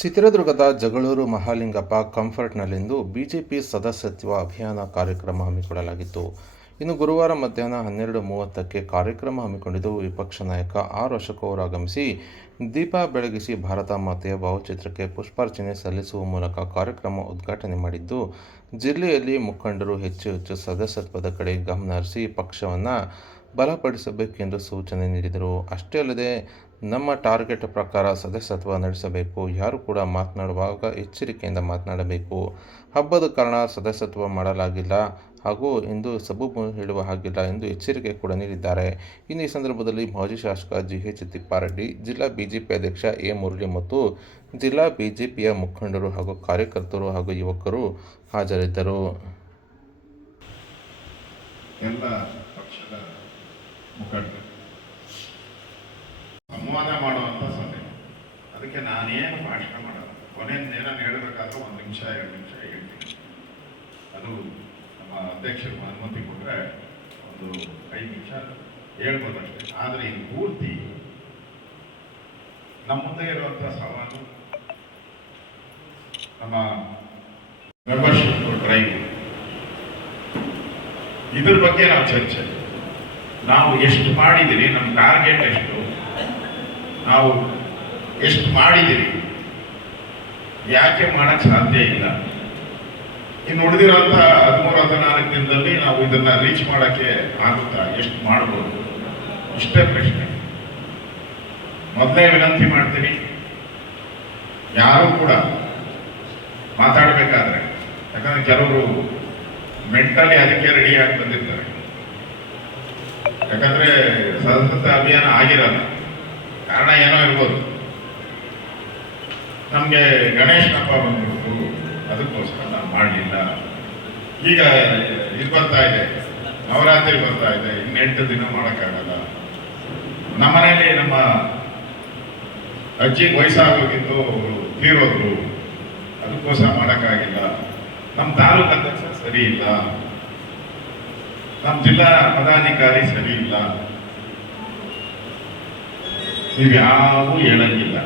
ಚಿತ್ರದುರ್ಗದ ಜಗಳೂರು ಮಹಾಲಿಂಗಪ್ಪ ಕಂಫರ್ಟ್ನಲ್ಲಿಂದು ಬಿಜೆಪಿ ಸದಸ್ಯತ್ವ ಅಭಿಯಾನ ಕಾರ್ಯಕ್ರಮ ಹಮ್ಮಿಕೊಳ್ಳಲಾಗಿತ್ತು. ಇನ್ನು ಗುರುವಾರ ಮಧ್ಯಾಹ್ನ ಹನ್ನೆರಡು ಮೂವತ್ತಕ್ಕೆ ಕಾರ್ಯಕ್ರಮ ಹಮ್ಮಿಕೊಂಡಿದ್ದು ವಿಪಕ್ಷ ನಾಯಕ ಆರ್ ಅಶೋಕ್ ಅವರು ಆಗಮಿಸಿ ದೀಪ ಬೆಳಗಿಸಿ ಭಾರತ ಮಾತೆಯ ಭಾವಚಿತ್ರಕ್ಕೆ ಪುಷ್ಪಾರ್ಚನೆ ಸಲ್ಲಿಸುವ ಮೂಲಕ ಕಾರ್ಯಕ್ರಮ ಉದ್ಘಾಟನೆ ಮಾಡಿದ್ದು, ಜಿಲ್ಲೆಯಲ್ಲಿ ಮುಖಂಡರು ಹೆಚ್ಚು ಹೆಚ್ಚು ಸದಸ್ಯತ್ವದ ಕಡೆ ಗಮನ ಹರಿಸಿ ಪಕ್ಷವನ್ನು ಬಲಪಡಿಸಬೇಕೆಂದು ಸೂಚನೆ ನೀಡಿದರು. ಅಷ್ಟೇ ಅಲ್ಲದೆ ನಮ್ಮ ಟಾರ್ಗೆಟ್ ಪ್ರಕಾರ ಸದಸ್ಯತ್ವ ನಡೆಸಬೇಕು, ಯಾರು ಕೂಡ ಮಾತನಾಡುವಾಗ ಎಚ್ಚರಿಕೆಯಿಂದ ಮಾತನಾಡಬೇಕು. ಹಬ್ಬದ ಕಾರಣ ಸದಸ್ಯತ್ವ ಮಾಡಲಾಗಿಲ್ಲ ಹಾಗೂ ಇಂದು ಸಬೂಬು ಹೇಳುವ ಹಾಗಿಲ್ಲ ಎಂದು ಎಚ್ಚರಿಕೆ ಕೂಡ ನೀಡಿದ್ದಾರೆ. ಇನ್ನು ಈ ಸಂದರ್ಭದಲ್ಲಿ ಮಾಜಿ ಶಾಸಕ ಜಿ ಎಚ್ ತಿಪ್ಪಾರೆಡ್ಡಿ, ಜಿಲ್ಲಾ ಬಿಜೆಪಿ ಅಧ್ಯಕ್ಷ ಎ ಮುರಳಿ ಮತ್ತು ಜಿಲ್ಲಾ ಬಿಜೆಪಿಯ ಮುಖಂಡರು ಹಾಗೂ ಕಾರ್ಯಕರ್ತರು ಹಾಗೂ ಯುವಕರು ಹಾಜರಿದ್ದರು. ಎಲ್ಲ ಪಕ್ಷದ ಮುಖಂಡರು. ಸಂವಾದ ಮಾಡುವಂಥ ಸಭೆ. ಅದಕ್ಕೆ ನಾನೇನು ಭಾಷಣ ಮಾಡಲ್ಲ. ಕೊನೆಯಿಂದ ಏನಾರು ಹೇಳಬೇಕಾದ್ರೆ ಒಂದು ನಿಮಿಷ, ಎರಡು ನಿಮಿಷ ಹೇಳ್ತೀನಿ. ಅದು ನಮ್ಮ ಅಧ್ಯಕ್ಷರು ಅನುಮತಿ ಕೊಟ್ಟರೆ ಒಂದು ಐದು ನಿಮಿಷ ಹೇಳ್ಬೋದಷ್ಟೇ ಆದರೆ ಇದು ಪೂರ್ತಿ ನಮ್ಮ ಮುಂದೆ ಇರುವಂಥ ಸವಾಲು ನಮ್ಮ ಮೆಂಬರ್ಶಿಪ್ ಡ್ರೈವ್ ಇದ್ರ ಬಗ್ಗೆ ನಾವು ಚರ್ಚೆ. ನಾವು ಎಷ್ಟು ಮಾಡಿದ್ದೀವಿ ನಮ್ಮ ಟಾರ್ಗೆಟ್ ಎಷ್ಟು? ನಾವು ಎಷ್ಟು ಮಾಡಿದಿರಿ ಯಾಕೆ ಮಾಡಕ್ಕೆ ಸಾಧ್ಯ ಇಲ್ಲ? ಇನ್ನು ಉಳಿದಿರೋಂಥ ಹದಿಮೂರು, ಹದಿನಾಲ್ಕು ದಿನದಲ್ಲಿ ನಾವು ಇದನ್ನ ರೀಚ್ ಮಾಡೋಕ್ಕೆ ಆಗುತ್ತಾ? ಎಷ್ಟು ಮಾಡ್ಬೋದು? ಇಷ್ಟೇ ಪ್ರಶ್ನೆ. ಮೊದಲೇ ವಿನಂತಿ ಮಾಡ್ತೀನಿ, ಯಾರು ಕೂಡ ಮಾತಾಡಬೇಕಾದ್ರೆ, ಯಾಕಂದ್ರೆ ಕೆಲವರು ಮೆಂಟಲಿ ಅದಕ್ಕೆ ರೆಡಿಯಾಗಿ ಬಂದಿರ್ತಾರೆ. ಯಾಕಂದ್ರೆ ಸದಸ್ಯತ್ವ ಅಭಿಯಾನ ಆಗಿರಲ್ಲ. ಕಾರಣ ಏನೋ ಇರ್ಬೋದು. ನಮಗೆ ಗಣೇಶ ಹಬ್ಬ ಬಂದ್ಬಿಟ್ಟು ಅದಕ್ಕೋಸ್ಕರ ನಾನು ಮಾಡಲಿಲ್ಲ. ಈಗ ಇದು ಬರ್ತಾ ಇದೆ. ನವರಾತ್ರಿ ಬರ್ತಾ ಇದೆ. ಇನ್ನೆಂಟು ದಿನ ಮಾಡೋಕ್ಕಾಗಲ್ಲ. ನಮ್ಮನೇಲಿ ನಮ್ಮ ಅಜ್ಜಿ ವಯಸ್ಸಾಗೋಗಿದ್ದು ತೀರೋದ್ರು. ಅದಕ್ಕೋಸ್ಕರ ಮಾಡೋಕ್ಕಾಗಿಲ್ಲ. ನಮ್ಮ ತಾಲೂಕು ಅಧ್ಯಕ್ಷ ಸರಿ ಇಲ್ಲ. ನಮ್ಮ ಜಿಲ್ಲಾ ಪದಾಧಿಕಾರಿ ಸರಿ ಇಲ್ಲ. 你别啊我原谅你了